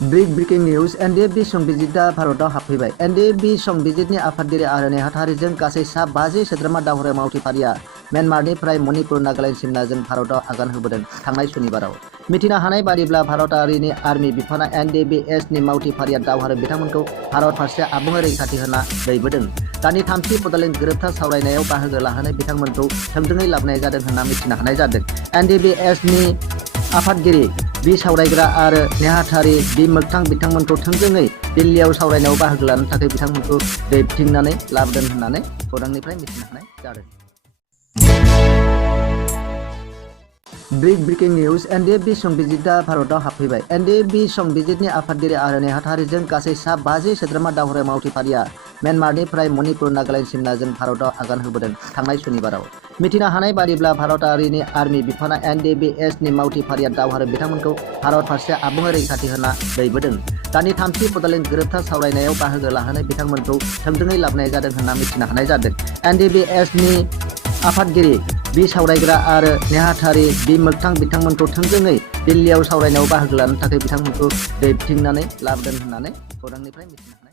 Breaking news NDFB संबिजितआ भारतआव हाबफैबाय। NDFB संबिजितनि आफादगिरि आरो नेहाथारिजों गासै सा 50 सोद्रोमा दावहारु मावथिफारिया म्यानमारनिफ्राय मणिपुर नागालेन्ड सिमनाजों भारतआव आगान होबोदों थांनाय सनिबाराव। मिथिनो हानाय बादिब्ला भारतारिनि आर्मि बिफाना एनडिएफबि-एसनि मावथिफारिया दावहारु बिथांमोनखौ भारत फारसे आबुङै रैखाथि होना दैबोदों। दानि थामथि बड'लेण्ड गोरोबथा सावरायनायाव बाहागो लाहोनो बिथांमोनखौ थोंजोङै लाबोनाय जादों होनना मिथिनो हानाय जादों। एनडिएफबि-एसनि आफादगिरि बिसावरायग्रा आरो नेहाथारि बि मोगथां बिथांमोनखौ थोंजोङै दिल्लीयाव सावरायनायाव बाहागो लानो थाखाय बिथांमोनखौ दैथिंनानै लाबोदों होननानै खौरांनिफ्राय मिथिनो हानाय जादों। ब्रेकिं निउज एनडिएफबि संबिजितआ भारतआव हाबफैबाय। एनडिएफबि संबिजितनि आफादगिरि आरो नेहाथारिजों गासै सा 50 सोद्रोमा दावहारु मावथिफारिया म्यानमारनिफ्राय मणिपुर नागालेन्ड सिमनाजों भारतआव आगान होबोदों थांनाय सनिबाराव। मिथिनो हानाय बादिब्ला भारतारिनि आर्मि बिफाना एनडिएफबि-एसनि मावथिफारिया दावहारु बिथांमोनखौ भारत फारसे आबुङै रैखाथि होना दैबोदों। दानि थामथि बड'लेण्ड गोरोबथा सावरायनायाव बाहागो लाहोनो बिथांमोनखौ थोंजोङै लाबोनाय जादों होनना मिथिनो हानाय जादों। एनडिएफबि-एसनि आफादगिरि बिसावरायग्रा आरो नेहाथारि बि मोगथां बिथांमोनखौ थोंजोङै दिल्लीयाव सावरायनायाव बाहागो लानो थाखाय बिथांमोनखौ दैथिंनानै लाबोदों होननानै खौरांनिफ्राय मिथिनो हानाय जादों।